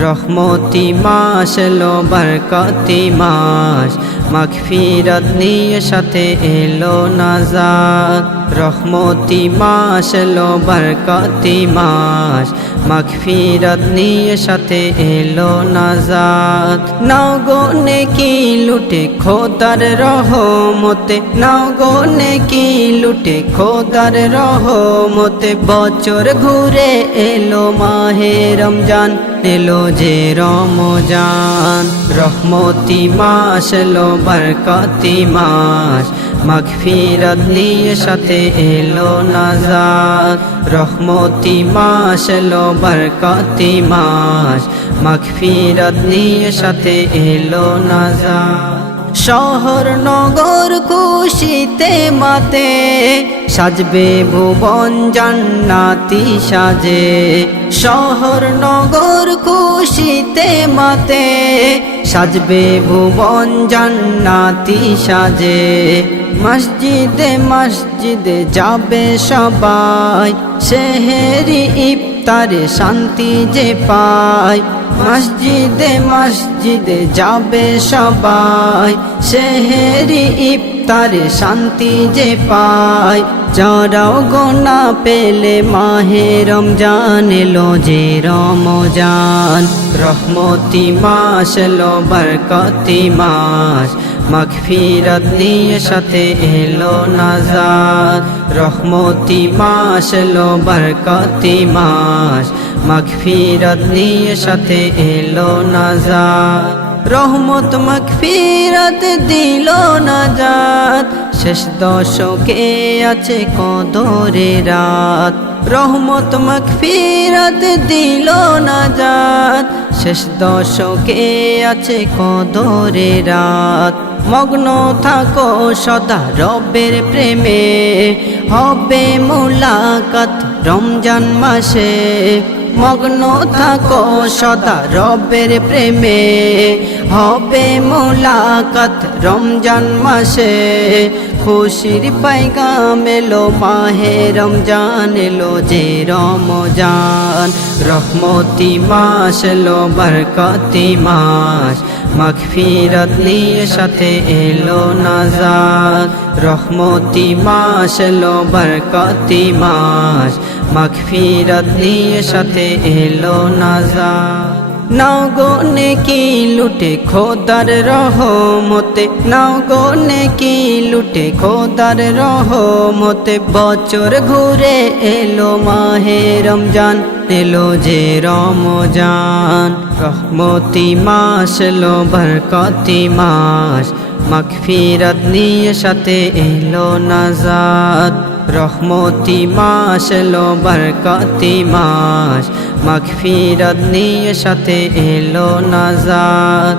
রহমতি মাস এলো বরকতি মাস, মাগফিরাত নিয়ে সাথে এলো নাজাত। রহমতি মাস এলো বরকতি মাস, মাগফিরাত নিয়ে সাথে এলো নাজাত। নাও গো নেকি লুটে খোদার রহমতে, নাও গো নেকি লুটে খোদার রহমতে। বছর ঘুরে এলো মাহে রমজান, এলো যে রমজান। রহমতি মাস এলো বরকতি মাস, মাগফিরাত নিয়ে সাথে এলো নাজাত। রহমতি মাস এলো বরকতি মাস, মাগফিরাত নিয়ে সাথে এলো নাজাত। শহর নগর খুশিতে মাতে, সাজবে ভুবন জান্নাতি সাজে। শহর নগর খুশিতে মাতে, সাজবে ভুবন জান্নাতি সাজে। মসজিদে মসজিদে যাবে সবাই, সেহেরি ইফতারে শান্তি যে পায়। মসজিদে মসজিদে যাবে সবাই, সেহেরি ইফতারে শান্তি যে পায়। যারাও গোনা পেলে মাহে রমজান, এলো যে রমজান। রহমতি মাস এলো বরকতি মাস, মাগফিরাত নিয়ে সাথে এলো নাজাত। রহমতি মাস এলো বরকতি মাস, মাগফিরাত নিয়ে সাথে এলো নাজাত। রহমত মাগফিরাত দিল নাজাত, শেষ দশকে আছে কদরে রাত। রহমত মাগফিরাত দিল নাজাত, শেষ দশকে আছে কদরে রাত। মগ্ন থাকো সদা রবের প্রেমে, হবে মুলাকাত রমজান মাসে। মগ্ন থাকো সদা রবের প্রেমে, হবে মুলাকাত রমজান মাসে। খুশির পায়গাম এলো মাহে রমজান, এলো যে রমজান। রহমতি মাস এলো বরকতি মাস, মাগফিরাত নিয়ে সাথে এলো নাজাত। রহমতি মাস এলো বরকতি মাস, মাগফিরাত নিয়ে সাথে এলো নাজাত। নাও গো নেকি লুটে খোদার রহমতে, নাও গো নেকি লুটে খোদার রহমতে। বছর ঘুরে এলো মাহে রমজান, এলো যে রমজান। রহমতি মাস এলো বরকতি মাস, মাগফিরাত নিয়ে সাথে এলো নাজাত। রহমতি মাস এলো বরকতি মাস, মাগফিরাত নিয়ে সাথে এলো নাজাত।